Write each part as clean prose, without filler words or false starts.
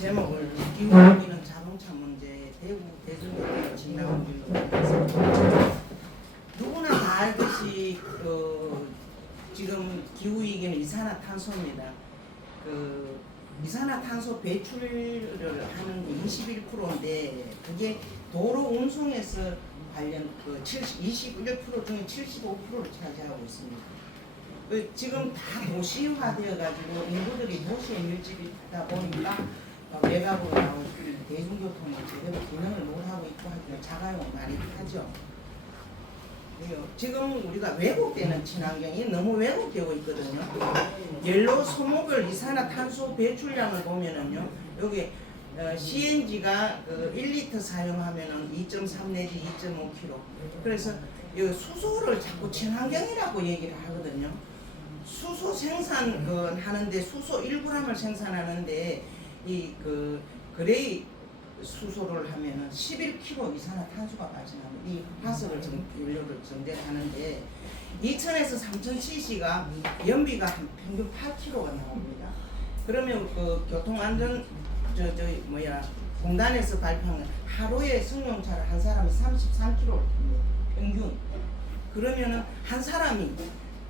제목을 기후위기는 자동차 문제, 대구 대중교통 직나운길로 하면서 누구나 다 알듯이 지금 기후위기는 이산화탄소입니다. 이산화탄소 배출을 하는 게 21%인데 그게 도로 운송에서 관련 21% 중에 75%를 차지하고 있습니다. 지금 다 도시화되어 가지고 인구들이 도시에 밀집이다 보니까 외곽으로 나올 대중교통이 제대로 기능을 못하고 있고 하기는 자가용 많이 타죠. 지금 우리가 왜곡되는 친환경이 너무 왜곡되고 있거든요. 연료 소모별 이산화탄소 배출량을 보면은요, 여기 CNG가 1리터 사용하면은 2.3 내지 2.5kg. 그래서 수소를 자꾸 친환경이라고 얘기를 하거든요. 수소 생산 하는데 수소 1g을 생산하는데 그레이 수소를 하면은 11kg 이산화탄소가 발생합니다. 이 화석을 연료를 증대하는데 2000에서 3000cc가 연비가 한 평균 8kg가 나옵니다. 그러면 교통안전 공단에서 발표한 하루에 승용차를 한 사람이 33km 평균. 그러면은 한 사람이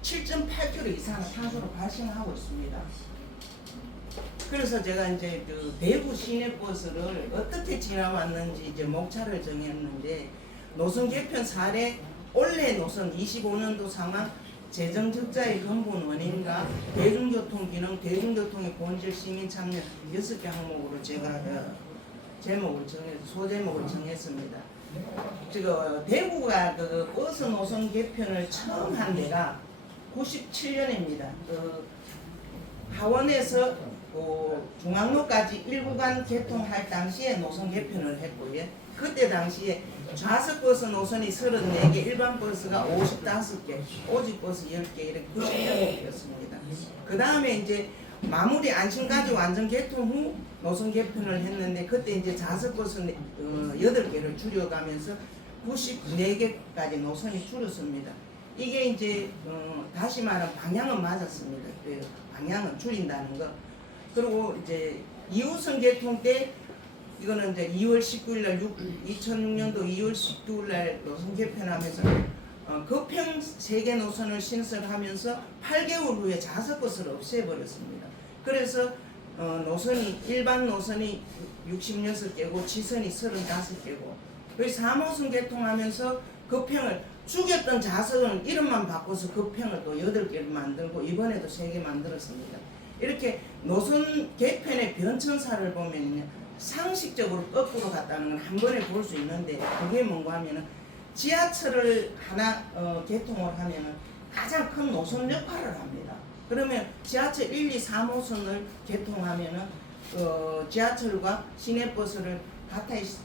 7.8kg 이산화탄소를 발생하고 있습니다. 그래서 제가 이제 대구 시내버스를 어떻게 지나왔는지 이제 목차를 정했는데, 노선 개편 사례, 올해 노선 25년도 상황, 재정 적자의 근본 원인과 대중교통 기능, 대중교통의 본질, 시민 참여 6개 항목으로 제가 소제목을 정했습니다. 지금 대구가 버스 노선 개편을 처음 한 데가 97년입니다. 하원에서 중앙로까지 1구간 개통할 당시에 노선 개편을 했고요. 그때 당시에 좌석 버스 노선이 34개, 일반 버스가 55개, 오직 버스 10개 이렇게 90년이었습니다. 그 다음에 이제 마무리 안심까지 완전 개통 후 노선 개편을 했는데, 그때 이제 좌석 버스 8개를 줄여가면서 94개까지 노선이 줄었습니다. 이게 이제 다시 말하면 방향은 맞았습니다. 방향은 줄인다는 거. 그리고 이제 2호선 개통 때 이거는 이제 2월 19일 날 2006년도 2월 19일 날 노선 개편하면서 급행 3개 노선을 신설하면서 8개월 후에 좌석버스를 없애버렸습니다. 그래서 노선이 일반 노선이 66개고 지선이 35개고, 그리고 3호선 개통하면서 급행을 죽였던 좌석은 이름만 바꿔서 급행을 또 8개를 만들고 이번에도 3개 만들었습니다. 이렇게 노선 개편의 변천사를 보면요, 상식적으로 거꾸로 갔다는 건 한 번에 볼 수 있는데, 그게 뭔가 하면은 지하철을 하나 개통을 하면은 가장 큰 노선 역할을 합니다. 그러면 지하철 1, 2, 3호선을 개통하면은 지하철과 시내버스를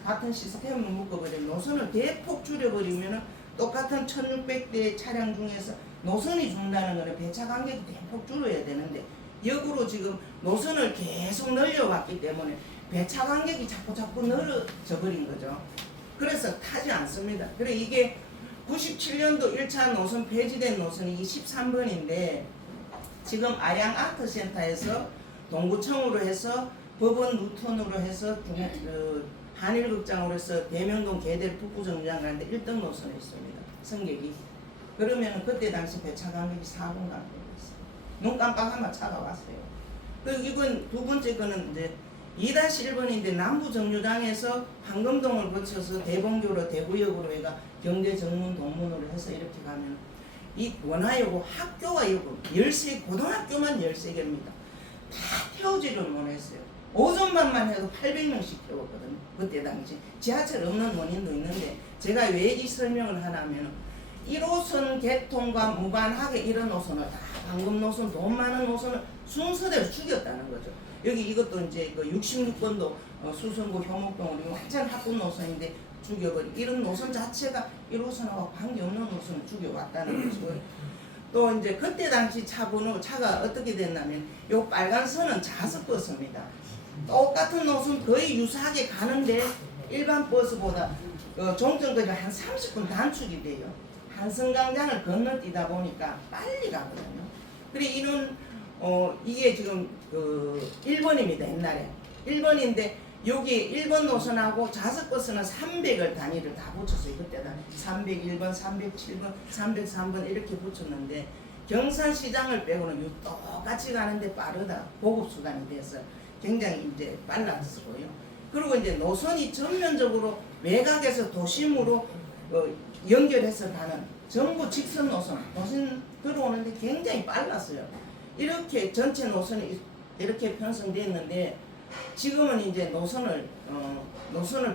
같은 시스템으로 묶어버리면 노선을 대폭 줄여버리면은 똑같은 1600대 차량 중에서 노선이 준다는 거는 배차 간격이 대폭 줄어야 되는데, 역으로 지금 노선을 계속 늘려왔기 때문에 배차 간격이 자꾸 늘어져 버린 거죠. 그래서 타지 않습니다. 그래 이게 97년도 1차 노선 폐지된 노선이 23번인데 지금 아양 아트센터에서 동구청으로 해서 법원 루턴으로 해서 한일극장으로 해서 대명동 계대를 북부정류장 가는데 1등 노선에 있습니다. 승객이. 그러면 그때 당시 배차 간격이 4분 간격이었어요. 눈 깜빡하면 차가 왔어요. 그리고 이건 두 번째 거는 이제 2-1번인데 남부정류장에서 황금동을 거쳐서 대봉교로 대구역으로 해가 경대정문 동문으로 해서 이렇게 가면 이 원화여고 학교가 여고 13 고등학교만 13개입니다. 다 태우지를 못했어요. 오전반만 해도 800명씩 태웠거든요. 그때 당시 지하철 없는 원인도 있는데, 제가 왜 이 설명을 하냐면 1호선 개통과 무관하게 이런 노선을 다 황금 노선, 돈 많은 노선을 순서대로 죽였다는 거죠. 여기 이것도 이제 66번도 수성구 효목동으로 완전 합분 노선인데 죽여버린, 이런 노선 자체가 1호선하고 관계없는 노선을 죽여왔다는 거죠. 또 이제 그때 당시 차가 어떻게 됐냐면 요 빨간 선은 좌석버스입니다. 똑같은 노선 거의 유사하게 가는데 일반 버스보다 종점거리가 한 30분 단축이 돼요. 한성강장을 건너뛰다 보니까 빨리 가거든요. 그리고 이게 지금 1번입니다. 옛날에 1번인데 여기 1번 노선하고 좌석버스는 300을 단위를 다 붙였어요. 그때다 301번, 307번, 303번 이렇게 붙였는데 경산시장을 빼고는 똑같이 가는데 빠르다. 보급수단이 돼서 굉장히 이제 빨랐고요. 그리고 이제 노선이 전면적으로 외곽에서 도심으로 연결해서 가는 전부 직선 노선 들어오는데 굉장히 빨랐어요. 이렇게 전체 노선이 이렇게 편성되었는데 지금은 이제 노선을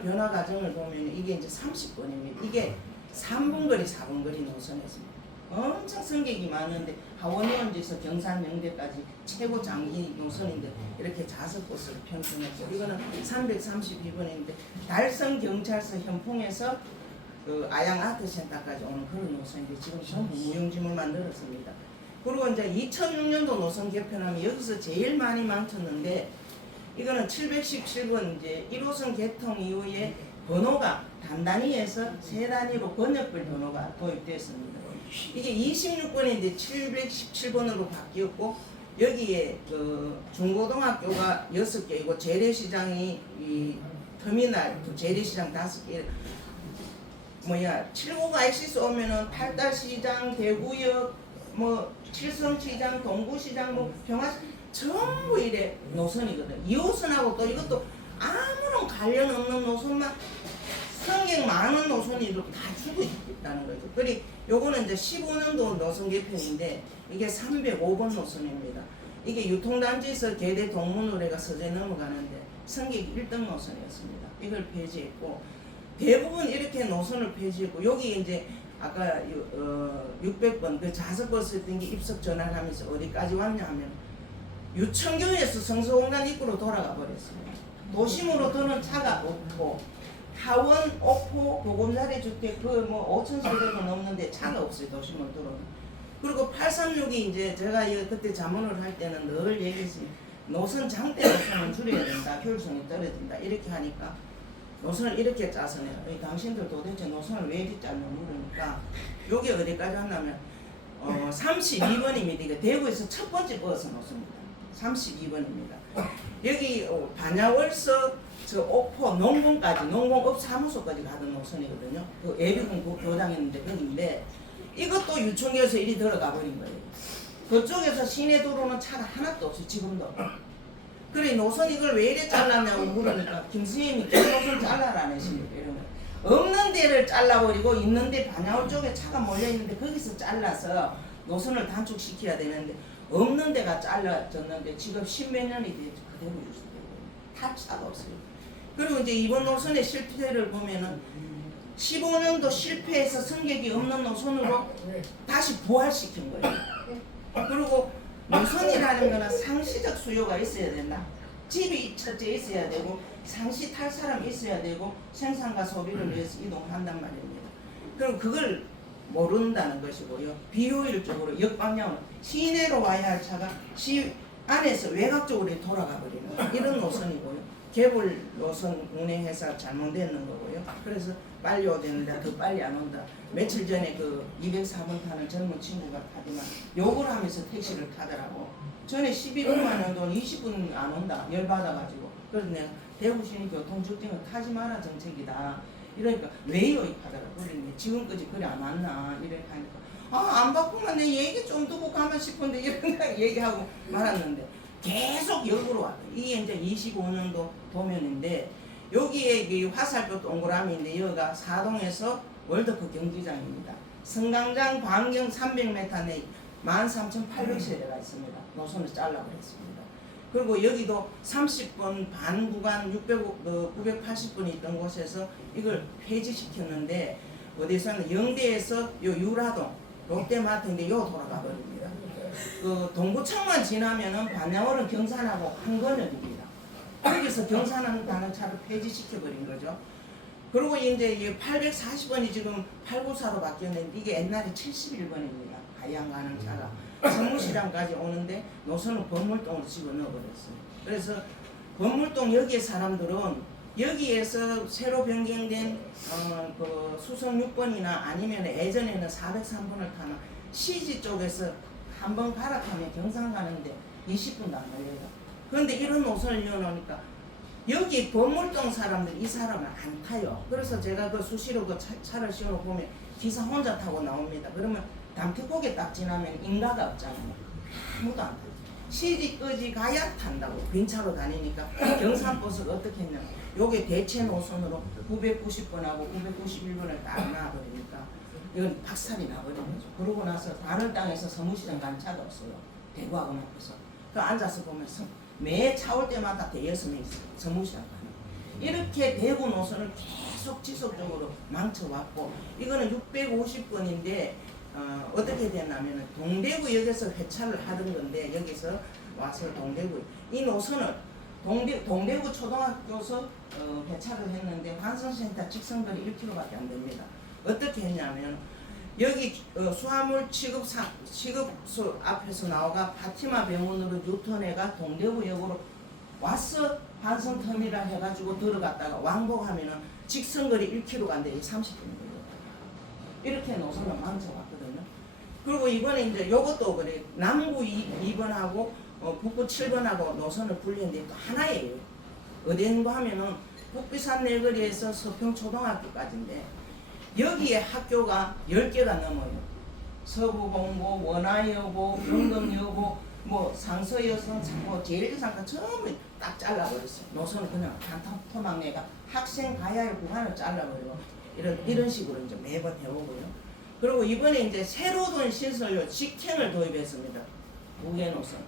변화 과정을 보면 이게 이제 30번입니다. 이게 3분 거리, 4분 거리 노선이었습니다. 엄청 승객이 많은데 하원원지에서 경산 영대까지 최고 장기 노선인데 이렇게 좌석버스를 편성했고 이거는 332번인데 달성 경찰서 현풍에서 그 아양 아트센터까지 오는 그런 노선인데 지금 전부 무용지물 만들었습니다. 그리고 이제 2006년도 노선 개편하면 여기서 제일 많이 망쳤는데 이거는 717번 이제 1호선 개통 이후에 번호가 단단히해서 세 단위로 번역별 번호가 도입됐습니다. 이게 26번인데 717번으로 바뀌었고 여기에 그 중고등학교가 6개이고 재래시장이 이 터미널 재래시장 5개 7호 ICC 오면은 팔달시장, 대구역, 칠성시장, 동구시장, 평화시장 전부 이래 노선이거든. 2호선하고 또 이것도 아무런 관련 없는 노선만 승객 많은 노선이 이렇게 다 주고 있다는 거죠. 그리고 요거는 이제 15년도 노선 개편인데 이게 305번 노선입니다. 이게 유통단지에서 계대 동문으로가 서재 넘어가는데 승객이 1등 노선이었습니다. 이걸 폐지했고 대부분 이렇게 노선을 폐지했고 여기 이제 아까 600번 그 좌석버스 뜬 게 입석 전환을 하면서 어디까지 왔냐 하면 유천교에서 성서공단 입구로 돌아가 버렸어요. 도심으로 도는 차가 없고 하원, 옥포, 보금자리 주택 그 5,000세대가 넘는데 차가 없어요. 도심으로 들어오는. 그리고 836이 이제 제가 그때 자문을 할 때는 늘 얘기했습니다. 노선 장대 노선은 줄여야 된다. 효율성이 떨어진다. 이렇게 하니까 노선을 이렇게 짜서 내가 당신들 도대체 노선을 왜 이렇게 짜냐 물으니까 여기 어디까지 왔냐면 32번입니다. 이게 대구에서 첫 번째 버스 노선입니다. 32번입니다. 여기 반야월서 저 옥포 농공까지 농공업 사무소까지 가던 노선이거든요. 그 예비군 교장했는데 거기인데 이것도 유통기에서 이리 들어가 버린 거예요. 그쪽에서 시내 도로는 차가 하나도 없어요. 지금도. 그래 노선 이걸 왜 이래 잘랐냐고 물으니까 김수님이 그 노선 잘라라는 식으로 이러면 없는 데를 잘라버리고 있는데 반야월 쪽에 차가 몰려있는데 거기서 잘라서 노선을 단축시켜야 되는데 없는 데가 잘라졌는데 지금 10몇 년이 됐죠. 그대로 유지되고 다 차가 없어요. 그리고 이제 이번 노선의 실패를 보면은 15년도 실패해서 승객이 없는 노선으로 다시 부활시킨 거예요. 그리고 노선이라는 거는 상시적 수요가 있어야 된다. 집이 첫째 있어야 되고 상시 탈 사람이 있어야 되고 생산과 소비를 위해서 이동한단 말입니다. 그럼 그걸 모른다는 것이고요. 비효율적으로 역방향으로 시내로 와야 할 차가 시 안에서 외곽 쪽으로 돌아가 버리는 이런 노선이고요. 개불 노선 운행회사 잘못되는 거고요. 그래서 빨리 오되는데 더 빨리 안 온다. 며칠 전에 그 204번 타는 젊은 친구가 타지만 욕을 하면서 택시를 타더라고. 전에 11분만 하던 20분 안 온다. 열받아가지고. 그래서 내가 대구시민 교통축진은 타지 마라 정책이다. 이러니까 왜요? 이 하더라고. 그러니 지금까지 그래 안 왔나. 이렇게 하니까 안 바꾸면 내 얘기 좀 듣고 가면 싶은데 이런 얘기하고 말았는데 계속 역으로 왔다. 이게 이제 25년도 도면인데 여기에 이 화살표 동그라미인데 여기가 사동에서 월드컵 경기장입니다. 성강장 반경 300m 내 13,800세대가 있습니다. 노선을 잘라버렸습니다. 그리고 여기도 30번 반 구간 980번이 있던 곳에서 이걸 폐지시켰는데 어디서는 영대에서 요 유라동 롯데마트인데 요 돌아가 버립니다. 그 동구청만 지나면은 반야월은 경산하고 한 건역입니다. 거기서 경산하는 가는 차를 폐지시켜버린 거죠. 그리고 이제 840번이 지금 894로 바뀌었는데 이게 옛날에 71번입니다. 하양 가는 차가 성무시장까지 오는데 노선은 범물동으로 집어넣어버렸어요. 그래서 범물동 여기에 사람들은 여기에서 새로 변경된 그 수성 6번이나 아니면 예전에는 403번을 타는 시지 쪽에서 한번 갈아타면 경산 가는데 20분도 안 걸려요. 그런데 이런 노선을 이어놓으니까 여기 범물동 사람들 이 사람은 안 타요. 그래서 제가 그 수시로 그 차를 실어 보면 기사 혼자 타고 나옵니다. 그러면 담태고개 딱 지나면 인가가 없잖아요. 아무도 안 타요. 시집까지 가야 탄다고 빈차로 다니니까 경산버스가 어떻게 했냐면 요게 대체 노선으로 990번하고 991번을 딱 놔버리니까 이건 박살이 나버리는 거죠. 그러고 나서 다른 땅에서 서무시장 간 차가 없어요. 대구하고 앞에서. 그 앉아서 보면서 매 차 올 때마다 대여섯 명 있어요. 서무시장 가는. 이렇게 대구 노선을 계속 지속적으로 망쳐왔고 이거는 650번인데 어떻게 됐냐면 동대구역에서 회차를 하던 건데 여기서 와서 동대구 이 노선을 동대구 초등학교에서 회차를 했는데 환승센터 직선거리 1km밖에 안 됩니다. 어떻게 했냐면 여기 수화물 취급소 앞에서 나와가 파티마 병원으로 유턴해가 동대구역으로 와서 환승터미널 해가지고 들어갔다가 왕복하면은 직선거리 1km 간데 30분이에요. 이렇게 노선을 망쳐왔거든요. 그리고 이번에 이제 요것도 그래 남구 2번하고 북부 7번하고 노선을 분리했는데 또 하나예요. 어디인가 하면은 북비산 내거리에서 서평초등학교까지인데 여기에 학교가 10개가 넘어요. 서부공고, 원화여고, 경금여고, 뭐 상서여성, 뭐 제일교상과 전부 딱 잘라버렸어요. 노선을 그냥 단토막내가 학생 가야 할 구간을 잘라버리고 이런 식으로 이제 매번 해오고요. 그리고 이번에 이제 새로 든 신설로 직행을 도입했습니다. 무게 노선.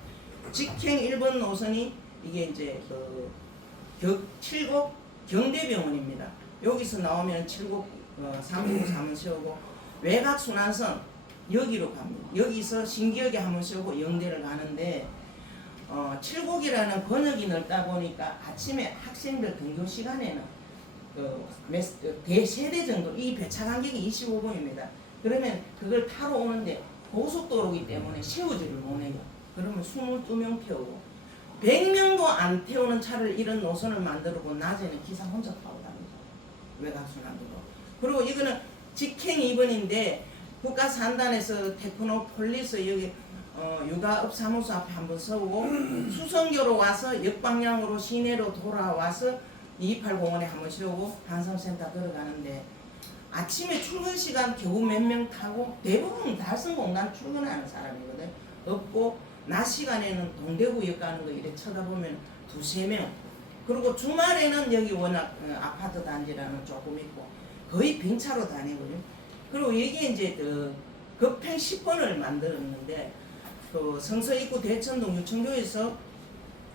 직행 1번 노선이 이게 이제 칠곡 경대병원입니다. 여기서 나오면 칠곡 상부에서 한번 세우고 외곽 순환선 여기로 갑니다. 여기서 신기역에 한번 세우고 영대를 가는데 칠곡이라는 번역이 넓다 보니까 아침에 학생들 등교 시간에는 대세대 정도 이 배차 간격이 25분입니다. 그러면 그걸 타러 오는데 고속도로이기 때문에 세우지를 못해요. 그러면 22명 태우고 100명도 안 태우는 차를 이런 노선을 만들고 낮에는 기사 혼자 타고 다니죠. 외곽순환도로. 그리고 이거는 직행 2번인데 국가산단에서 테크노폴리스 여기 육아업 사무소 앞에 한번 서고 수성교로 와서 역방향으로 시내로 돌아와서 228공원에 한번 세우고 한성센터 들어가는데 아침에 출근 시간 겨우 몇 명 타고 대부분 달성공단 출근하는 사람이거든. 없고 낮 시간에는 동대구역 가는 거 이렇게 쳐다보면 2~3명. 그리고 주말에는 여기 워낙 아파트 단지라는 조금 있고 거의 빈차로 다니거든요. 그리고 이게 이제 급행 10번을 만들었는데 성서 입구 대천동 유천교에서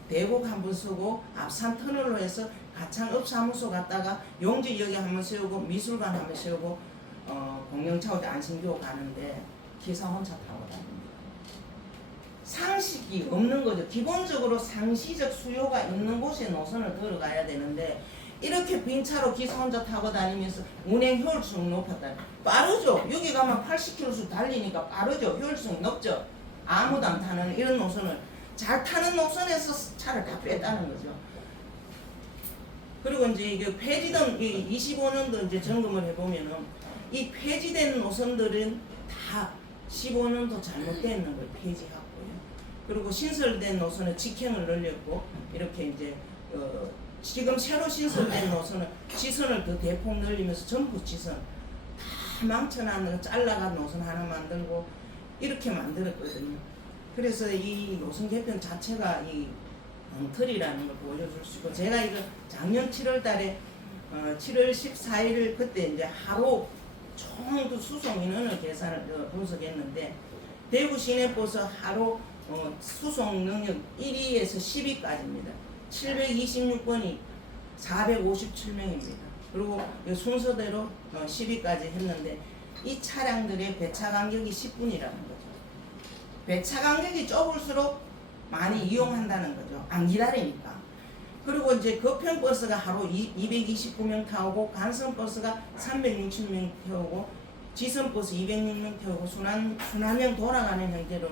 대곡 한번 서고 앞산 터널로 해서 가창읍 사무소 갔다가 용지역에 한번 세우고 미술관 한번 세우고 공영차고 안신교 가는데 기사 혼자 타고 다닙니다. 상식이 없는 거죠. 기본적으로 상시적 수요가 있는 곳에 노선을 들어가야 되는데 이렇게 빈차로 기사 혼자 타고 다니면서 운행 효율성 높았다. 빠르죠. 여기 가면 80km 달리니까 빠르죠. 효율성 높죠. 아무도 안 타는 이런 노선을 잘 타는 노선에서 차를 다 뺐다는 거죠. 그리고 이제 이게 폐지된 25년도 이제 점검을 해보면은 이 폐지된 노선들은 다 15년도 잘못되는 걸 폐지하고요. 그리고 신설된 노선은 직행을 늘렸고 이렇게 이제 지금 새로 신설된 노선은 지선을 더 대폭 늘리면서 전부 지선 다 망쳐놨는 거 잘라간 노선 하나 만들고 이렇게 만들었거든요. 그래서 이 노선 개편 자체가 이 엉터리라는 걸 보여줄 수 있고 제가 이거 작년 7월 달에 7월 14일 그때 이제 하루 총 수송 인원을 계산을 분석했는데 대구 시내버스 하루 수송 능력 1위에서 10위까지입니다. 726번이 457명입니다. 그리고 순서대로 10위까지 했는데 이 차량들의 배차 간격이 10분이라는 거죠. 배차 간격이 좁을수록 많이 이용한다는 거죠. 안 기다리니까. 그리고 이제 거평버스가 하루 229명 타오고 간선버스가 360명 태우고 지선버스 206명 태우고 순환형 돌아가는 형태로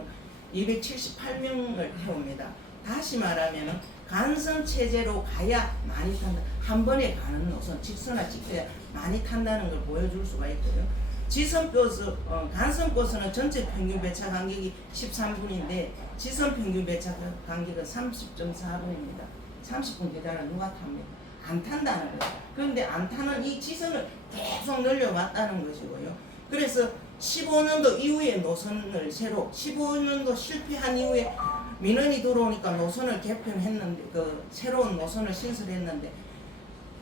278명을 태웁니다. 다시 말하면 간선 체제로 가야 많이 탄다. 한 번에 가는 노선 직선화 직서야 많이 탄다는 걸 보여줄 수가 있고요. 지선버스, 간선버스는 전체 평균 배차 간격이 13분인데 지선 평균 배차 간격은 30.4분입니다. 30분 기다려 누가 탑니까? 안 탄다는 거죠. 그런데 안 타는 이 지선을 계속 늘려왔다는 것이고요. 그래서 15년도 이후에 노선을 새로 15년도 실패한 이후에 민원이 들어오니까 노선을 개편했는데 그 새로운 노선을 신설했는데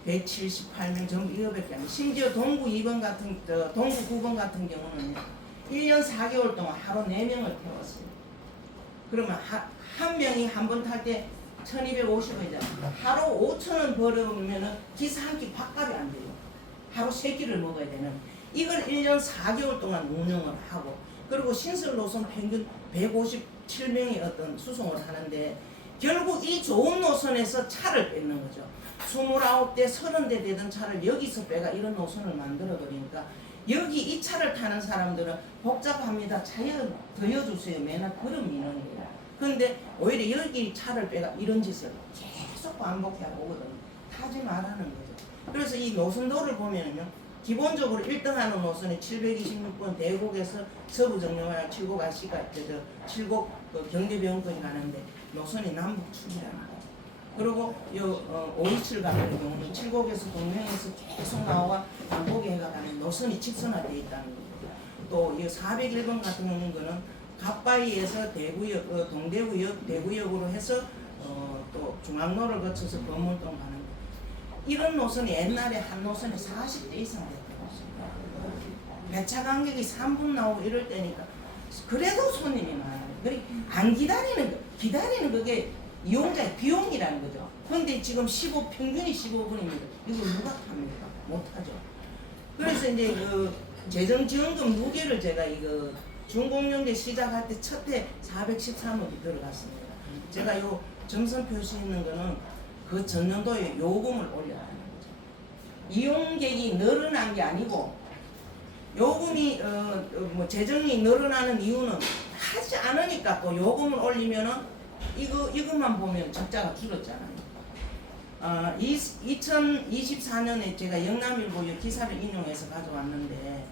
178명 전부 이거밖에 안 돼. 심지어 동구 2번 같은 동구 9번 같은 경우는 1년 4개월 동안 하루 4명을 태웠어요. 그러면 한 명이 한 번 탈 때 1250원이잖아. 하루 5,000원 벌으면 기사 한 끼 밥값이 안 돼요. 하루 3끼를 먹어야 되는. 이걸 1년 4개월 동안 운영을 하고, 그리고 신설 노선 평균 157명이 어떤 수송을 하는데, 결국 이 좋은 노선에서 차를 뺏는 거죠. 29대, 30대 되던 차를 여기서 빼가 이런 노선을 만들어 버리니까, 여기 이 차를 타는 사람들은 복잡합니다. 더 여주세요. 맨날 그런 민원이에요. 근데 오히려 여기 차를 빼가 이런 짓을 계속 반복해 오거든요. 타지 말라는 거죠. 그래서 이 노선도를 보면요, 기본적으로 1등하는 노선이 726번 대곡에서 서부정영화 칠곡 아시까지 칠곡 경대병원까지 가는데 노선이 남북축이라는 거죠. 그리고 527 같은 경우는 칠곡에서 동명에서 계속 나와 남곡에 가는 노선이 직선화되어 있다는 거죠. 또 401번 같은 경우는 갓바위에서 대구역, 동대구역, 대구역으로 해서 또 중앙로를 거쳐서 건물동 가는 이런 노선이 옛날에 한 노선에 40대 이상 됐다고 했습니다. 배차 간격이 3분 나오고 이럴 때니까 그래도 손님이 많아요. 안 기다리는 그게 이용자의 비용이라는 거죠. 그런데 지금 평균이 15분입니다. 이걸 누가 탑니까? 못하죠. 그래서 이제 그 재정지원금 무게를 제가 이거 중공영제 시작할 때 첫 해 413억이 들어갔습니다. 제가 요 점선 표시 있는 거는 그 전년도에 요금을 올려라는 거죠. 이용객이 늘어난 게 아니고 요금이 재정이 늘어나는 이유는 하지 않으니까 또 요금을 올리면은 이것만 보면 적자가 줄었잖아요. 2024년에 제가 영남일보 기사를 인용해서 가져왔는데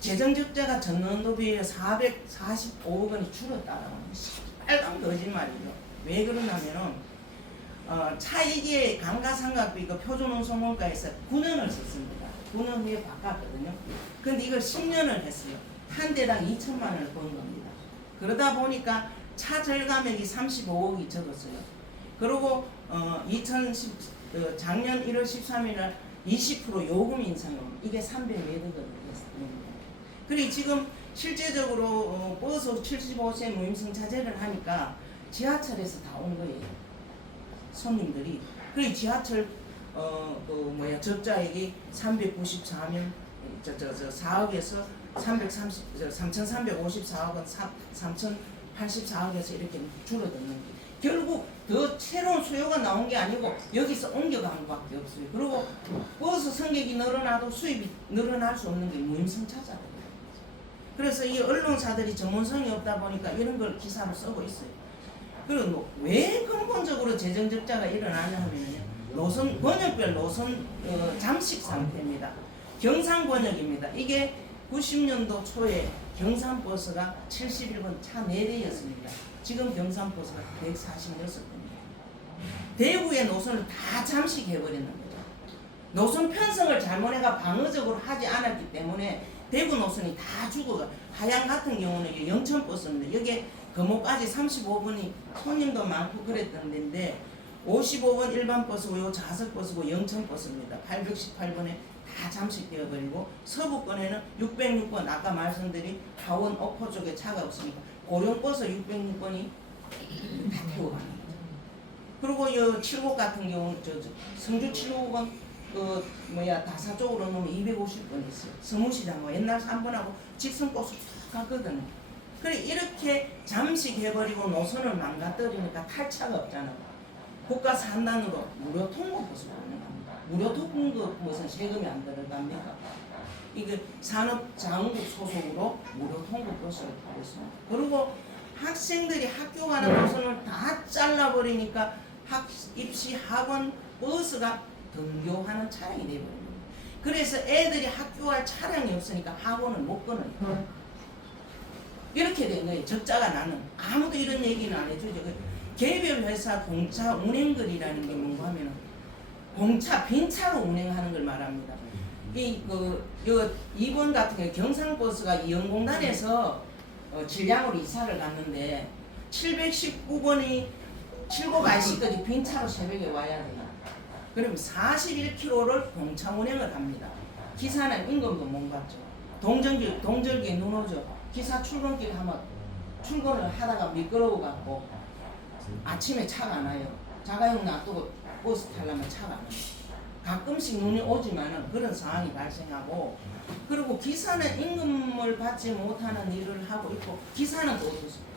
재정 적자가 전년도 비해 445억 원이 줄었다라는 빨간 거짓말이죠. 왜 그러냐면은 차익의 감가상각비 표준운송원가에서 9년을 썼습니다. 9년 후에 바꿨거든요. 근데 이걸 10년을 했어요. 한 대당 2천만 원을 번 겁니다. 그러다 보니까 차 절감액이 35억이 적었어요. 그리고 작년 1월 13일 날 20% 요금 인상을 이게 300몇 억을 했습니다. 그리고 지금 실제적으로 버스 75세 무임승 자제를 하니까 지하철에서 다 온 거예요. 손님들이. 그리고 지하철 적자액이 394명 4억에서 3,354억 원 3,084억에서 이렇게 줄어드는 게 결국 더 새로운 수요가 나온 게 아니고 여기서 옮겨간 것밖에 없어요. 그리고 버스 승객이 늘어나도 수입이 늘어날 수 없는 게 무임승차자예요. 그래서 이 언론사들이 전문성이 없다 보니까 이런 걸 기사로 쓰고 있어요. 그리고 왜 근본적으로 재정 적자가 일어나냐 하면요, 노선 번역별 노선 잠식 상태입니다. 경상 번역입니다. 이게 90년도 초에 경산 버스가 71번 차 4대였습니다. 지금 경산 버스가 146번입니다. 대구의 노선을 다 잠식해버리는 거죠. 노선 편성을 잘못해가 방어적으로 하지 않았기 때문에 대구 노선이 다 죽어가. 하양 같은 경우는 영천버스입니다. 여기에 금호까지 35번이 손님도 많고 그랬던 데인데 55번 일반 버스고 요 좌석버스고 영천버스입니다. 818번에 다 잠식되어 버리고 서부권에는 606번 아까 말씀드린 하원 옥포 쪽에 차가 없으니까 고령버스 606번이 다 태워가는 거죠. 그리고 요 7곡 같은 경우는 성주 7곡은 다사 쪽으로 놓으면 250번 있어요. 서무시장 옛날 3번하고 직선버스 쭉 가거든요. 그래 이렇게 잠식해버리고 노선을 망가뜨리니까 탈차가 없잖아요. 국가 산단으로 무료 통고버스가 운영합니다. 무료 통고버스는 세금이 안 들어갑니까? 이게 산업자원국 소속으로 무료 통고버스를 타고 있습니다. 그리고 학생들이 학교 가는 노선을 다 잘라버리니까 입시 학원 버스가 등교하는 차량이 되어버립니다. 그래서 애들이 학교 갈 차량이 없으니까 학원을 못 끊어요. 이렇게 된 거예요. 적자가 나는. 아무도 이런 얘기는 안 해주죠. 개별 회사 공차 운행거리라는 게 뭔가 하면은 공차 빈차로 운행하는 걸 말합니다. 요 2번 같은 경우 경상버스가 이연공단에서 질량으로 이사를 갔는데 719번이 7고9시까지 빈차로 새벽에 와야 돼요. 그럼 41km를 공차 운행을 합니다. 기사는 임금도 못 받죠. 동절기에 눈 오죠. 기사 출근길 하면 출근을 하다가 미끄러워 갖고 아침에 차가 안 와요. 자가용 놔두고 버스 타려면 차가 안 와요. 가끔씩 눈이 오지만은 그런 상황이 발생하고, 그리고 기사는 임금을 받지 못하는 일을 하고 있고, 기사는 또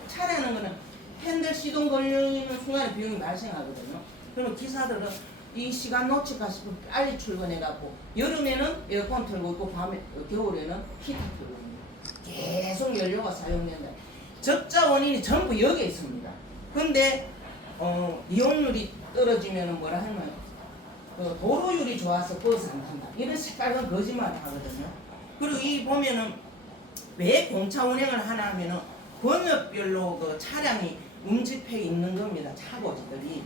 차라는 거는 핸들 시동 걸리는 순간에 비용이 발생하거든요. 그러면 기사들은 이 시간 놓칠까 싶으면 빨리 출근해갖고, 여름에는 에어컨 틀고 있고 겨울에는 히터 틀고 있고 계속 연료가 사용된다. 적자 원인이 전부 여기에 있습니다. 근데 이용률이 떨어지면은 뭐라 하면 도로율이 좋아서 버스 안 탄다, 이런 색깔은 거짓말을 하거든요. 그리고 이 보면은 왜 공차 운행을 하나 하면은 권역별로 그 차량이 운집해 있는 겁니다. 차고지들이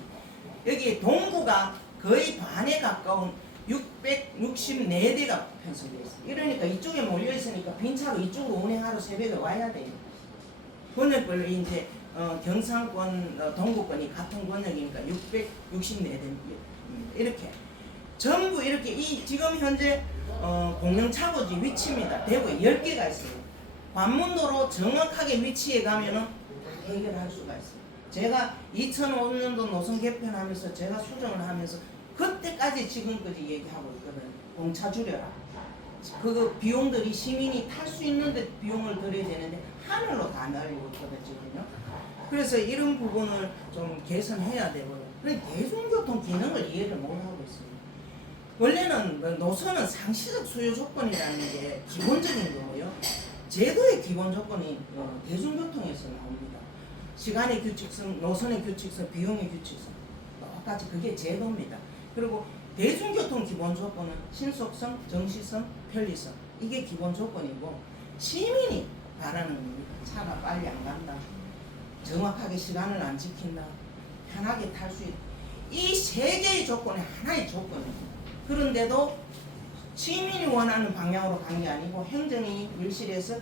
여기 동구가 거의 반에 가까운 664대가 편성되어 있습니다. 이러니까 이쪽에 몰려 있으니까 빈차로 이쪽으로 운행하러 새벽에 와야 돼요. 권역별로 이제 경상권, 동구권이 같은 권역이니까 664대 이렇게 전부 이렇게 이 지금 현재 공영차고지 위치입니다. 대구에 10개가 있어요. 관문도로 정확하게 위치해 가면은 다 해결할 수가 있어요. 제가 2005년도 노선 개편하면서 제가 수정을 하면서 그때까지 지금까지 얘기하고 있거든요. 공차 줄여라. 그 비용들이 시민이 탈 수 있는데 비용을 들여야 되는데 하늘로 다 날리고 있거든요. 그래서 이런 부분을 좀 개선해야 되고요. 그런데 대중교통 기능을 이해를 못하고 있습니다. 원래는 노선은 상시적 수요 조건이라는 게 기본적인 거고요. 제도의 기본 조건이 대중교통에서 나옵니다. 시간의 규칙성, 노선의 규칙성, 비용의 규칙성, 똑같이 그게 제도입니다. 그리고 대중교통 기본 조건은 신속성, 정시성, 편리성, 이게 기본 조건이고, 시민이 바라는 겁니다. 차가 빨리 안 간다, 정확하게 시간을 안 지킨다, 편하게 탈 수 있다. 이 세 개의 조건이 하나의 조건입니다. 그런데도 시민이 원하는 방향으로 간 게 아니고 행정이 밀실에서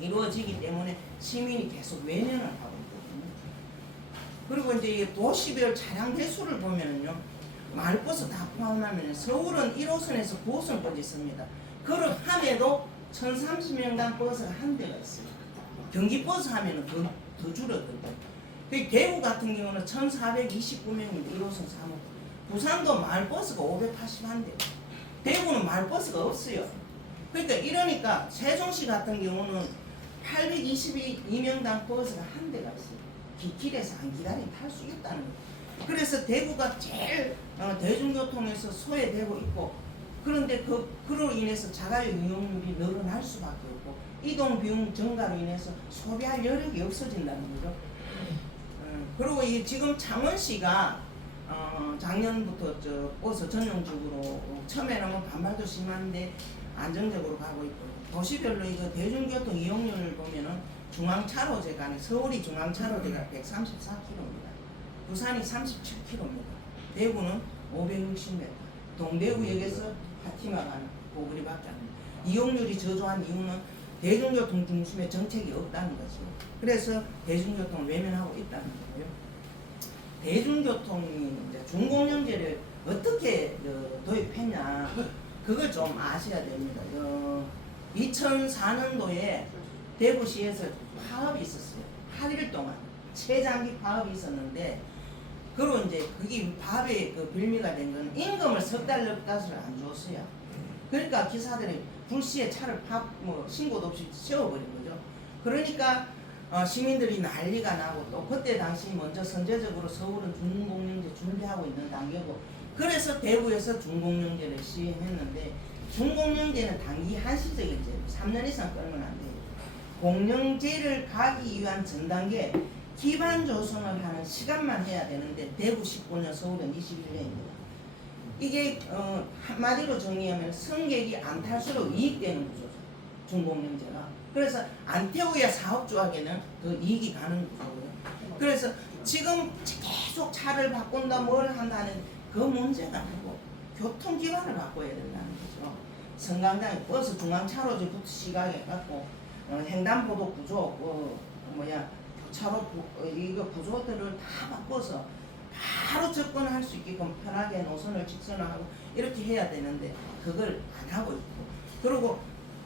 이루어지기 때문에 시민이 계속 외면을 하고 있거든요. 그리고 이제 도시별 차량 대수를 보면요, 마을버스 다 포함하면 서울은 1호선에서 9호선까지 있습니다. 그렇함에도 1030명당 버스가 한 대가 있어요. 경기버스 하면은 더 줄어들고, 대구 같은 경우는 1429명인데 1호선 3호. 부산도 마을버스가 581대. 대구는 마을버스가 없어요. 그러니까 이러니까 세종시 같은 경우는 822명당 버스가 한 대가 있어요. 길에서 안 기다리면 탈 수 있다는 거예요. 그래서 대구가 제일 대중교통에서 소외되고 있고, 그런데 그로 인해서 자가용 이용률이 늘어날 수밖에 없고, 이동 비용 증가로 인해서 소비할 여력이 없어진다는 거죠. 그리고 지금 창원시가 작년부터 버스 전용적으로 처음에는 뭐 반발도 심한데 안정적으로 가고 있고, 도시별로 이거 대중교통 이용률을 보면은 중앙차로제 간에 서울이 중앙차로제가 134km입니다. 부산이 37km입니다. 대구는 560m. 동대구역에서 파티마 가는 고거리밖에 안 됩니다. 이용률이 저조한 이유는 대중교통 중심의 정책이 없다는 거죠. 그래서 대중교통을 외면하고 있다는 거고요. 대중교통이 이제 준공영제를 어떻게 도입했냐, 그걸 좀 아셔야 됩니다. 2004년도에 대구시에서 파업이 있었어요. 8일 동안 최장기 파업이 있었는데, 그리고 이제 그게 파업의 그 빌미가 된 건 임금을 석 달 넘게를 안 줬어요. 그러니까 기사들이 불시에 차를 신고도 없이 세워버린 거죠. 그러니까 시민들이 난리가 나고, 또 그때 당시 먼저 선제적으로 서울은 준공영제 준비하고 있는 단계고, 그래서 대구에서 준공영제를 시행했는데, 준공영제는 단기 한시적인 제도, 3년 이상 끌면 안 돼요. 공영제를 가기 위한 전 단계 기반 조성을 하는 시간만 해야 되는데 대구 19년, 서울은 21년입니다. 이게 한마디로 정리하면 승객이 안 탈수록 이익되는 구조죠, 준공영제가. 그래서 안 태워야 사업주에게는 더 이익이 가는 구조고요. 그래서 지금 계속 차를 바꾼다 뭘 한다는 그 문제가 아니고 교통기관을 바꿔야 된다는 거죠. 성강장에 버스 중앙차로부터 시작해갖고 횡단보도 구조 교차로 이거 구조들을 다 바꿔서 바로 접근할 수 있게끔 편하게 노선을 직선화하고 이렇게 해야 되는데 그걸 안 하고 있고, 그리고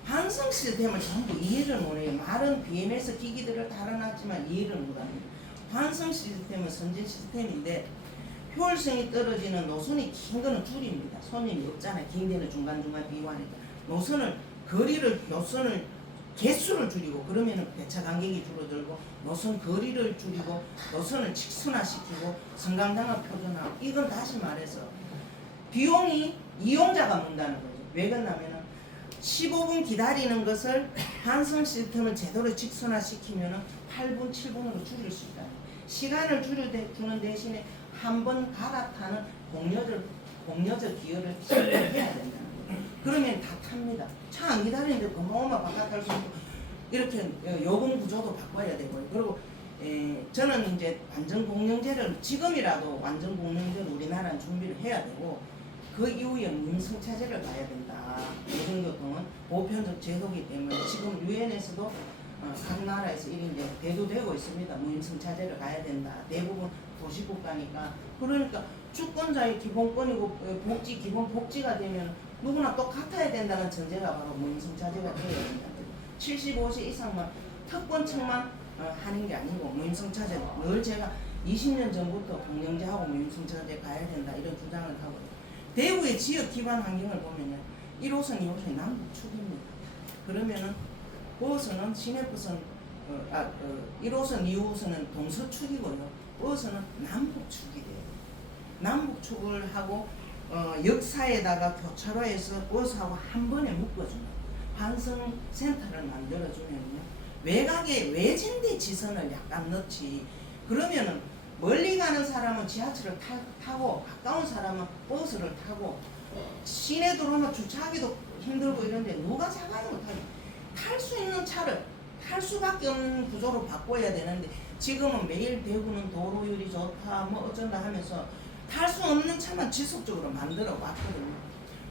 환승 시스템을 전부 이해를 못해요. 말은 BMS 기기들을 달아놨지만 이해를 못합니다. 환승 시스템은 선진 시스템인데 효율성이 떨어지는 노선이 긴 거는 줄입니다. 손님이 없잖아요. 긴 데는 중간중간 비유하니까 노선을 개수를 줄이고, 그러면은 배차 간격이 줄어들고 노선 거리를 줄이고 노선을 직선화시키고 성강장을 표준화하고, 이건 다시 말해서 비용이 이용자가 문다는 거죠. 왜 그러냐면은 15분 기다리는 것을 환승 시스템을 제대로 직선화시키면은 8분, 7분으로 줄일 수 있다. 시간을 줄여주는 대신에 한 번 갈아타는 공여적 기여를 해야 된다는 거예요. 그러면 다 탑니다. 차 안 기다리는데 고마워만 바깥 수 있고, 이렇게 요금 구조도 바꿔야 되고요. 그리고 저는 이제 완전 공영제를 지금이라도 완전 공영제를 우리나라는 준비를 해야 되고, 그 이후에 무임승차제를 가야 된다. 대중교통은 보편적 제도이기 때문에 지금 유엔에서도 각 나라에서 이제 대두되고 있습니다. 무임승차제를 가야 된다. 대부분 도시국가니까. 그러니까 주권자의 기본권이고 기본 복지가 되면 누구나 똑같아야 된다는 전제가 바로 무임승차제가 되어야 된다. 75세 이상만 특권층만 하는 게 아니고, 무임승차제 늘 제가 20년 전부터 공영제하고 무임승차제 가야 된다 이런 주장을 하고 있어요. 대구의 지역 기반 환경을 보면요, 1호선, 2호선이 남북축입니다. 그러면은 버스는 시내버스는 1호선, 2호선은 동서축이고요. 버스는 남북축이 돼요. 남북축을 하고 역사에다가 교차로에서 버스하고 한 번에 묶어주는 환승 센터를 만들어주면요, 외진데 지선을 약간 넣지. 그러면은 멀리 가는 사람은 지하철을 타고 가까운 사람은 버스를 타고 시내 들어오면 주차하기도 힘들고 이런데 누가 생각을 못하게 탈 수 있는 차를 탈 수밖에 없는 구조로 바꿔야 되는데, 지금은 매일 대구는 도로율이 좋다 뭐 어쩐다 하면서 탈 수 없는 차만 지속적으로 만들어 왔거든요.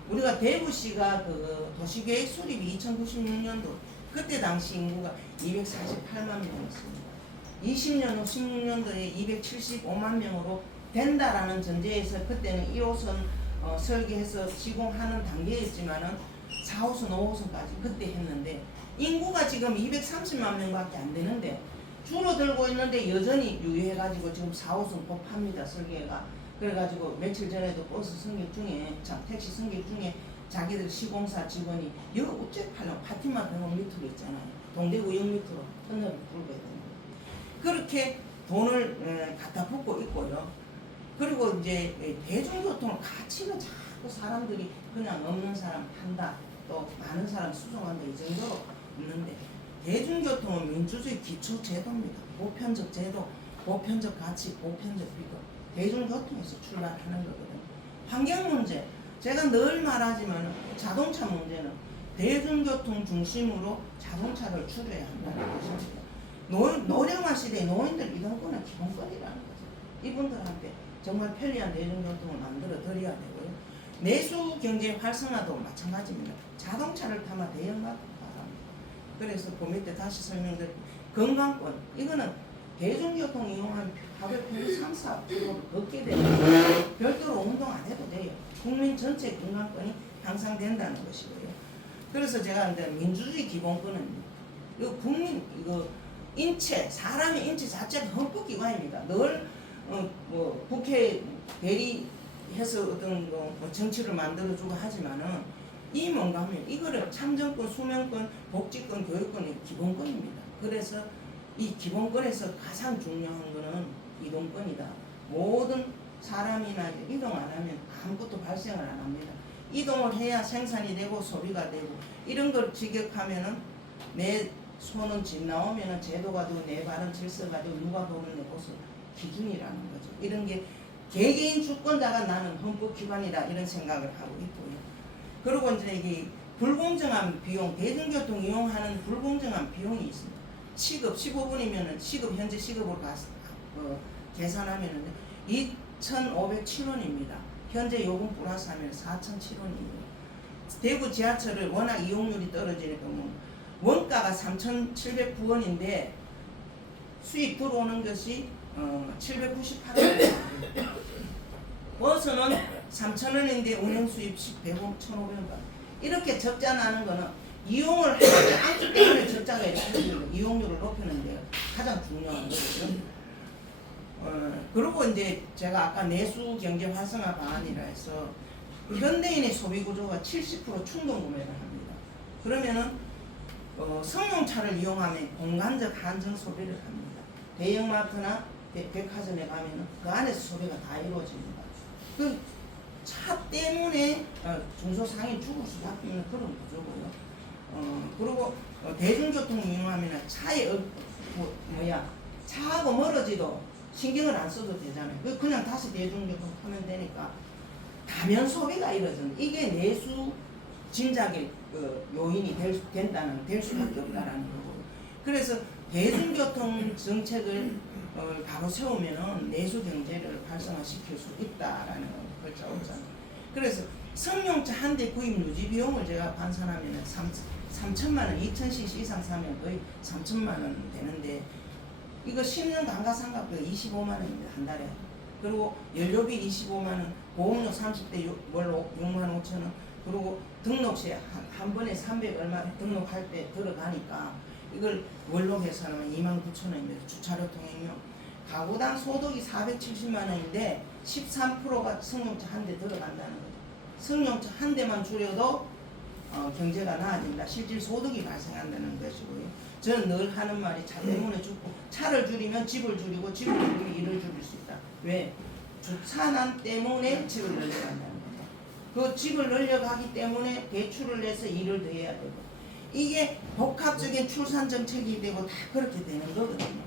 우리가 대구시가 그 도시계획 수립이 2096년도 그때 당시 인구가 248만 명이었습니다. 20년 후 16년도에 275만 명으로 된다라는 전제에서 그때는 1호선 설계해서 시공하는 단계였지만은 4호선, 5호선까지 그때 했는데, 인구가 지금 230만 명밖에 안 되는데 줄어들고 있는데 여전히 유의해가지고 지금 4호선 급합니다. 설계가. 그래가지고 며칠 전에도 버스 승객 중에 택시 승객 중에 자기들 시공사 직원이 여기 어째 팔려 파티마 병원 밑으로 있잖아요. 동대구역 밑으로 터널을 뚫고 있잖아요. 그렇게 돈을 갖다 붓고 있고요. 그리고 이제 대중교통을 가치는 자꾸 사람들이 그냥 없는 사람 탄다, 또 많은 사람 수송한다 이 정도로 없는데, 대중교통은 민주주의 기초 제도입니다. 보편적 제도, 보편적 가치, 보편적 비교. 대중교통에서 출발하는 거거든요. 환경 문제, 제가 늘 말하지만 자동차 문제는 대중교통 중심으로 자동차를 줄여야 한다는 것입니다. 노령화 시대에 노인들 이동권은 기본권이라는 거죠. 이분들한테 정말 편리한 대중교통을 만들어 드려야 되고요. 내수 경제 활성화도 마찬가지입니다. 자동차를 타면 대형마트 바랍니다. 그래서 그 밑에 다시 설명드릴 건강권, 이거는 대중교통 이용하면 하루에 평균 3, 4km 걷게 되면 별도로 운동 안 해도 돼요. 국민 전체 건강권이 향상된다는 것이고요. 그래서 제가 이제 민주주의 기본권은 국민 인체, 사람의 인체 자체가 헌법기관입니다. 늘 국회 대리해서 어떤 정치를 만들어주고 하지만은 이 뭔가 하면 이거를 참정권, 수명권, 복지권, 교육권이 기본권입니다. 그래서 이 기본권에서 가장 중요한 거는 이동권이다. 모든 사람이나 이동 안 하면 아무것도 발생을 안 합니다. 이동을 해야 생산이 되고 소비가 되고, 이런 걸 직역하면은 내 손은 집 나오면은 제도가 되고 내 발은 질서가 되고 누가 보는 내 모습 기준이라는 거죠. 이런 게 개개인 주권자가 나는 헌법기관이다 이런 생각을 하고 있고요. 그리고 이제 이게 불공정한 비용, 대중교통 이용하는 불공정한 비용이 있습니다. 시급 15분이면은 시급 현재 시급으로 계산하면은 2,507원입니다. 현재 요금 플러스 하면 4,007원이에요. 대구 지하철을 워낙 이용률이 떨어지니까 뭐 원가가 3,709원인데 수익 들어오는 것이 798원. 버스는 3,000원인데 운행 수입 100원, 1,500원. 이렇게 적자 나는 거는 이용을 하기 때문에 적자가 있어요. 이용률을 높이는 데 가장 중요한 거거든요. 그리고 이제 제가 아까 내수 경제 활성화 방안이라 해서 현대인의 소비 구조가 70% 충동 구매를 합니다. 그러면은 승용차를 이용하면 공간적 한정 소비를 합니다. 대형마트나 백화점에 가면은 그 안에서 소비가 다 이루어집니다. 그 차 때문에 중소상인 죽을 수밖에 없는 그런 구조고요. 그리고 대중교통 이용하면 차에 차하고 멀어지도 신경을 안 써도 되잖아요. 그냥 다시 대중교통 타면 되니까 다면 소비가 이루어지는 이게 내수 진작의 요인이 될 수밖에 없다라는 거고. 그래서 대중교통 정책을 바로 세우면은 내수 경제를 활성화시킬 수 있다라는 걸 짜오잖아요. 그래서 승용차 한 대 구입 유지 비용을 제가 환산하면은 3천만 원, 2,000cc 이상 사면 거의 3천만 원 되는데 이거 10년 감가상각비가 25만 원입니다. 한 달에. 그리고 연료비 25만 원, 보험료 30대 월로 6만 5천 원, 그리고 등록세 한 번에 300 얼마 등록할 때 들어가니까 이걸 월로 계산하면 2만 9천 원입니다. 주차료 통행료. 가구당 소득이 470만 원인데 13%가 승용차 한 대 들어간다는 거죠. 승용차 한 대만 줄여도 경제가 나아진다. 실질 소득이 발생한다는 것이고요. 저는 늘 하는 말이 차 때문에 죽고 차를 줄이면 집을 줄이고 집을 줄이면 일을 줄일 수 있다. 왜? 주차난 때문에 집을 늘려간다는 거죠. 그 집을 늘려가기 때문에 대출을 내서 일을 더 해야 되고 이게 복합적인 출산 정책이 되고 다 그렇게 되는 거거든요.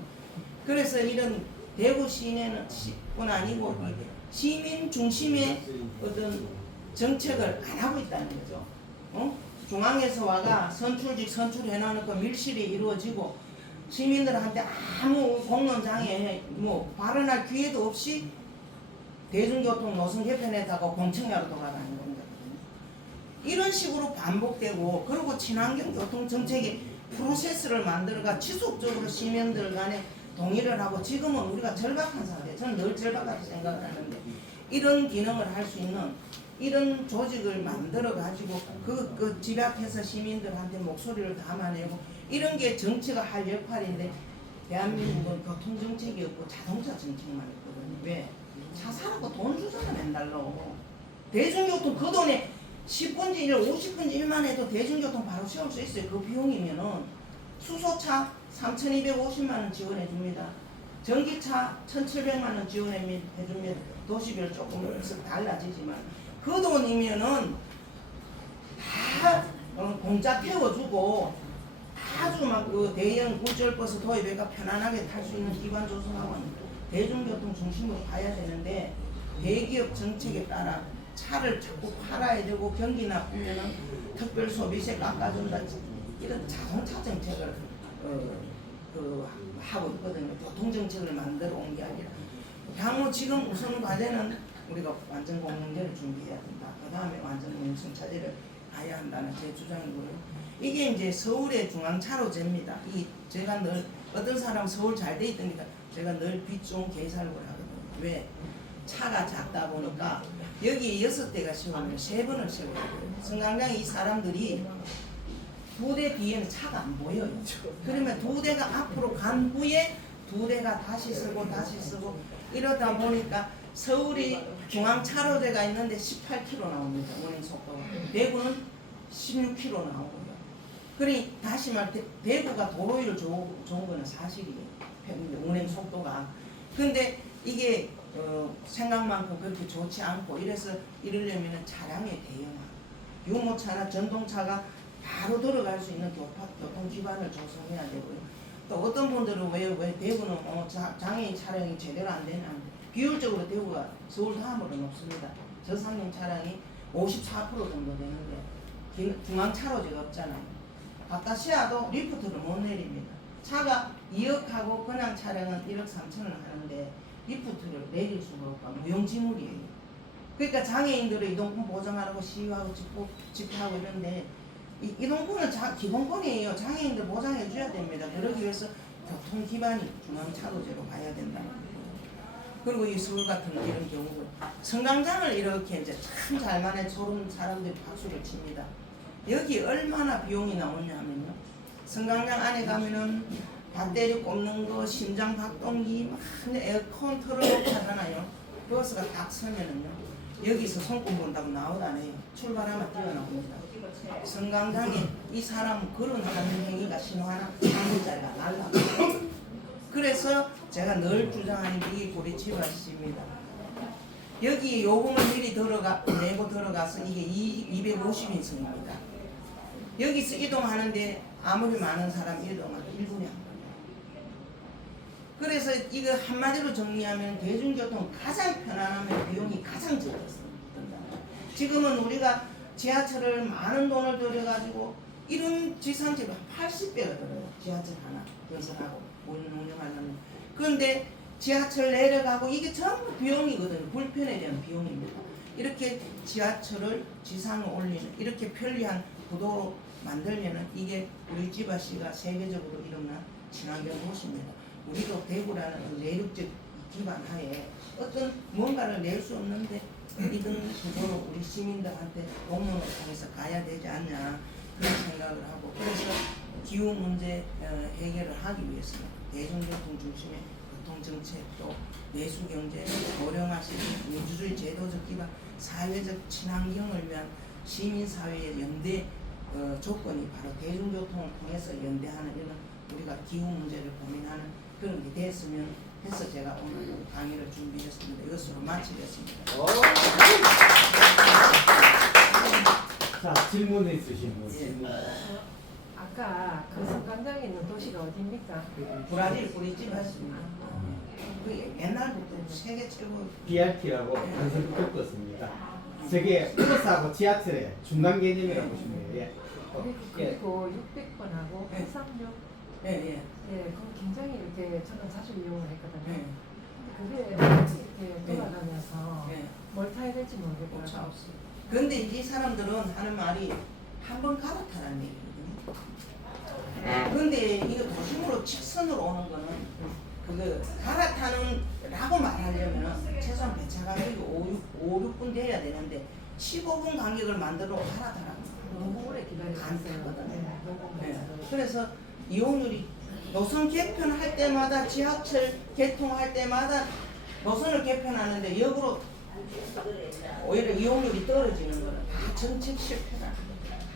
그래서 이런 대구 시내는 뿐 아니고 시민 중심의 어떤 정책을 안 하고 있다는 거죠. 중앙에서 와가 선출직 선출해놓으니까 밀실이 이루어지고 시민들한테 아무 공론장에 뭐 발언할 기회도 없이 대중교통 노선 개편에다가 공청회로 돌아다니는 거거든요. 이런 식으로 반복되고 그리고 친환경 교통 정책의 프로세스를 만들어가 지속적으로 시민들 간에 동의를 하고 지금은 우리가 절박한 상태, 저는 늘 절박하게 생각을 하는데 이런 기능을 할 수 있는 이런 조직을 만들어 가지고 그 집 앞에서 시민들한테 목소리를 담아내고 이런 게 정치가 할 역할인데 대한민국은 교통 정책이 없고 자동차 정책만 있거든요. 왜? 차 사라고 돈 주잖아 맨날로. 대중교통 그 돈에 10분지 1, 50분지 1만 해도 대중교통 바로 세울 수 있어요. 그 비용이면은 수소차 3,250만 원 지원해 줍니다. 전기차 1,700만 원 지원해 줍니다. 도시별 조금씩 달라지지만 그 돈이면은 다 공짜 태워주고 아주 막 그 대형 굴절버스 도입해가 편안하게 탈 수 있는 기반 조성하고 대중교통 중심으로 가야 되는데 대기업 정책에 따라 차를 자꾸 팔아야 되고 경기 나쁘면은 특별 소비세 깎아준다 이런 자동차 정책을 하고 있거든요. 교통 정책을 만들어 온 게 아니라 향후 지금 우선 과제는 우리가 완전 공영제를 준비해야 된다. 그 다음에 완전 운송차제를 가야 한다는 제 주장이고요. 이게 이제 서울의 중앙차로제입니다. 제가 늘 어떤 사람 서울 잘 돼 있다니까 제가 늘 빚종 개살구를 하거든요. 왜? 차가 작다 보니까 여기 6대가 세우면 3번을 세워야 돼요. 승강장에 이 사람들이 2대 뒤에는 차가 안 보여요. 그러면 2대가 앞으로 간 후에 2대가 다시 쓰고 이러다 보니까 서울이 중앙차로제가 있는데 18km 나옵니다. 운행 속도가. 대구는 16km 나오고요. 그러니 다시 말해 대구가 도로율 좋은 거는 사실이에요. 운행 속도가. 근데 이게 생각만큼 그렇게 좋지 않고 이러려면 차량의 대형화, 유모차나 전동차가 바로 들어갈 수 있는 교통 기반을 조성해야 되고요. 또 어떤 분들은 왜 대구는 장애인 차량이 제대로 안 되냐. 비율적으로 대구가 서울 다음으로 높습니다. 저상용 차량이 54% 정도 되는데 중앙차로제가 없잖아요. 아까시아도 리프트를 못 내립니다. 차가 2억하고 그냥 차량은 1억 3천을 하는데 리프트를 내릴 수가 없고 무용지물이에요. 그러니까 장애인들의 이동권 보장하라고 시위하고 집회하고 이런데 이동권은 기본권이에요. 장애인들 보장해줘야 됩니다. 그러기 위해서 교통 기반이 중앙차도제로 가야 된다는 거예요. 그리고 이 서울 같은 이런 경우는 성강장을 이렇게 이제 참 잘만해 소름 사람들이 박수를 칩니다. 여기 얼마나 비용이 나오냐면요. 성강장 안에 가면은 배터리 꼽는 거, 심장 박동기, 막 에어컨 틀어놓고 하잖아요. 버스가 딱 서면은요. 여기서 손금 본다고 나오다네요. 출발하면 뛰어나옵니다. 성강장에 이 사람 그런 하는 행위가 신호하나 3일짜리가 날라가요. 그래서 제가 늘 주장하는 게 고리치밭입니다. 여기 요금을 미리 내고 들어가서 이게 250인승입니다. 여기서 이동하는데 아무리 많은 사람이 이동하면 1분이 안 걸려요. 그래서 이거 한마디로 정리하면 대중교통 가장 편안하면 비용이 가장 적었습니다. 지금은 우리가 지하철을 많은 돈을 들여가지고 이런 지상집이 한 80배가 들어요. 지하철 하나 건설하고 운영하려면. 그런데 지하철 내려가고 이게 전부 비용이거든요. 불편에 대한 비용입니다. 이렇게 지하철을 지상에 올리는 이렇게 편리한 구도로 만들면은 이게 우리 지바시가 세계적으로 일어난 친환경 도시입니다. 우리도 대구라는 내륙적 기반 하에 어떤 뭔가를 낼 수 없는데 이런 구조로 우리 시민들한테 공론을 통해서 가야 되지 않냐 그런 생각을 하고 그래서 기후 문제 해결을 하기 위해서는 대중교통 중심의 교통정책 또 내수경제 고령화시대 민주주의 제도적 기반 사회적 친환경을 위한 시민사회의 연대 조건이 바로 대중교통을 통해서 연대하는 이런 우리가 기후 문제를 고민하는 그런 게 됐으면 해서 제가 오늘 강의를 준비했습니다. 이것으로 마치겠습니다. 자, 질문 있으신 분. 질문. 아까 그 성강장에 있는 도시가 어디입니까? 브라질 브리지바시입니다. 그 옛날부터 세계 최고 BRT라고 건설 겪었습니다. 저게 버스하고 지하철의 중간 개념이라고 보시면 돼요. 그리고 600번하고 네. 136 예. 그거 굉장히 이렇게 저는 자주 이용을 했거든요. 예. 그게 이렇게 돌아가면서 예. 뭘 타야 될지 오차 모르겠더라고요. 없어요. 그런데 이 사람들은 하는 말이 한 번 갈아타라는 얘기거든요. 그런데 이거 도심으로 직선으로 오는 거는 그거 갈아타는 라고 말하려면 최소한 배차 간격이 5, 6분 돼야 되는데 15분 간격을 만들어 갈아타라는 거예요. 너무 오래 기다렸어요. 네. 그래서 이용률이 노선 개편할 때마다 지하철 개통할 때마다 노선을 개편하는데 역으로 오히려 이용률이 떨어지는 거는 다 정책 실패다.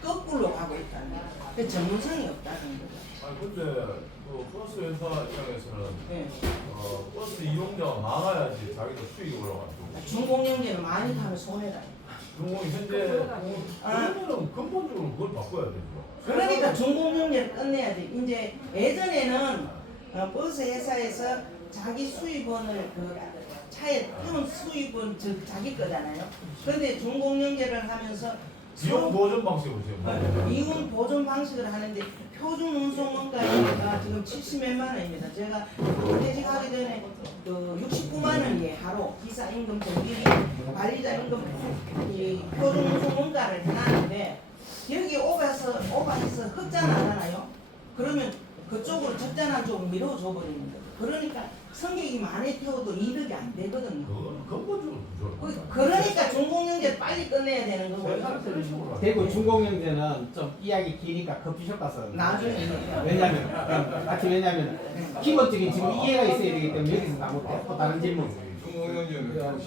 거꾸로 가고 있다는 거예요. 그 전문성이 없다는 거죠. 아 근데 그 버스 회사 입장에서는 네. 버스 이용자가 많아야지 자기도 수익이 올라가죠. 중공영제는 많이 타면 손해다. 중공이 현재 그러면은 근본적으로 그걸 바꿔야 되죠. 그러니까 중공영제를 끝내야지. 이제 예전에는 버스 회사에서 자기 수입원을 그 차에 태운 수입은 자기 거잖아요. 그런데 중공영제를 하면서 비용 보전 방식을 보세요. 이용 보존 방식을 하는데 표준 운송 원가가 지금 70몇만 원입니다. 제가 퇴직하기 전에 그 69만 원이에요. 하루 기사 임금, 전기비, 관리자 임금 이 표준 운송 원가를 해놨는데 여기 오바해서 흑자 나잖아요. 그러면 그쪽으로 적자난 쪽으로 밀어줘 버리는 거죠. 그러니까 승객이 많이 태워도 이득이 안 되거든요. 그거는 근본적으로 부족해요. 그러니까 중공영제를 빨리 끝내야 되는 거고. 대구 중공영제는 좀 이야기 기니까 커피숍 가서 나중에 왜냐면 기본적인 지금 이해가 있어야 되기 때문에 여기서 아무 또 다른 질문. 중공영제는